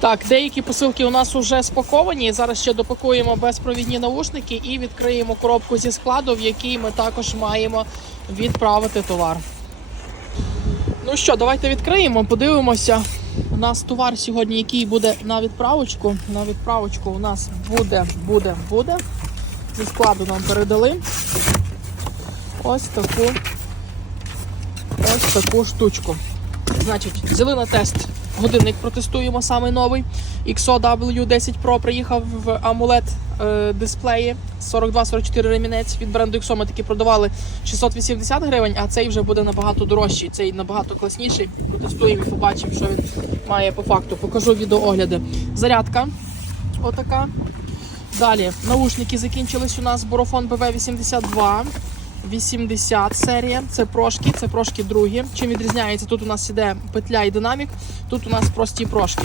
Так, деякі посилки у нас вже спаковані. Зараз ще допакуємо безпровідні наушники і відкриємо коробку зі складу, в якій ми також маємо відправити товар. Ну що, давайте відкриємо, подивимося. У нас товар сьогодні, який буде на відправочку. На відправочку у нас буде, буде, буде. Зі складу нам передали. Ось таку. Ось таку штучку. Значить, взяли на тест годинник, протестуємо самий новий. XOW10 Pro приїхав в AMOLED е, дисплеї 42-44 ремінець від бренду XO. Ми такі продавали 680 гривень, а цей вже буде набагато дорожчий. Цей набагато класніший. Протестуємо і побачимо, що він має по факту. Покажу відеоогляди. Зарядка. Отака. Далі наушники закінчились у нас Борофон BV82. 80 серія, це прошки, це прошки другі. Чим відрізняється? Тут у нас іде петля і динамік, тут у нас прості прошки.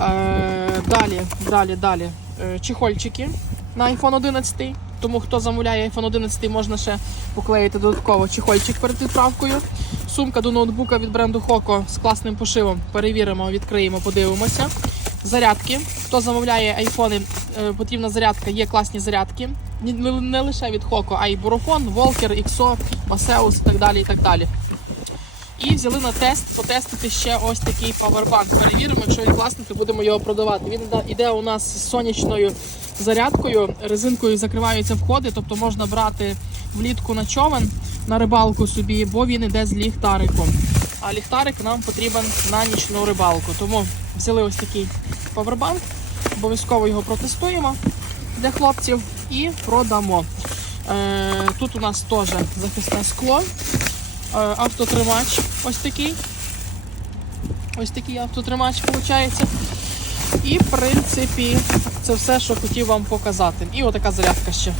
Е, далі, далі, далі. Е, чехольчики на iPhone 11. Тому хто замовляє iPhone 11, можна ще поклеїти додатково чехольчик перед відправкою. Сумка до ноутбука від бренду Hoco з класним пошивом. Перевіримо, відкриємо, подивимося. Зарядки. Хто замовляє айфони, е, потрібна зарядка, є класні зарядки. Не, лише від Хоко, а й Борофон, Волкер, Іксо, Осеус і так далі. І так далі. І взяли на тест потестити ще ось такий павербанк. Перевіримо, якщо він класний, то будемо його продавати. Він іде у нас з сонячною зарядкою, резинкою закриваються входи, тобто можна брати влітку на човен на рибалку собі, бо він іде з ліхтариком. А ліхтарик нам потрібен на нічну рибалку. Тому взяли ось такий павербанк, обов'язково його протестуємо для хлопців і продамо. Е, тут у нас теж захисне скло, е, автотримач ось такий. Ось такий автотримач виходить. І, в принципі, це все, що хотів вам показати. І отака зарядка ще.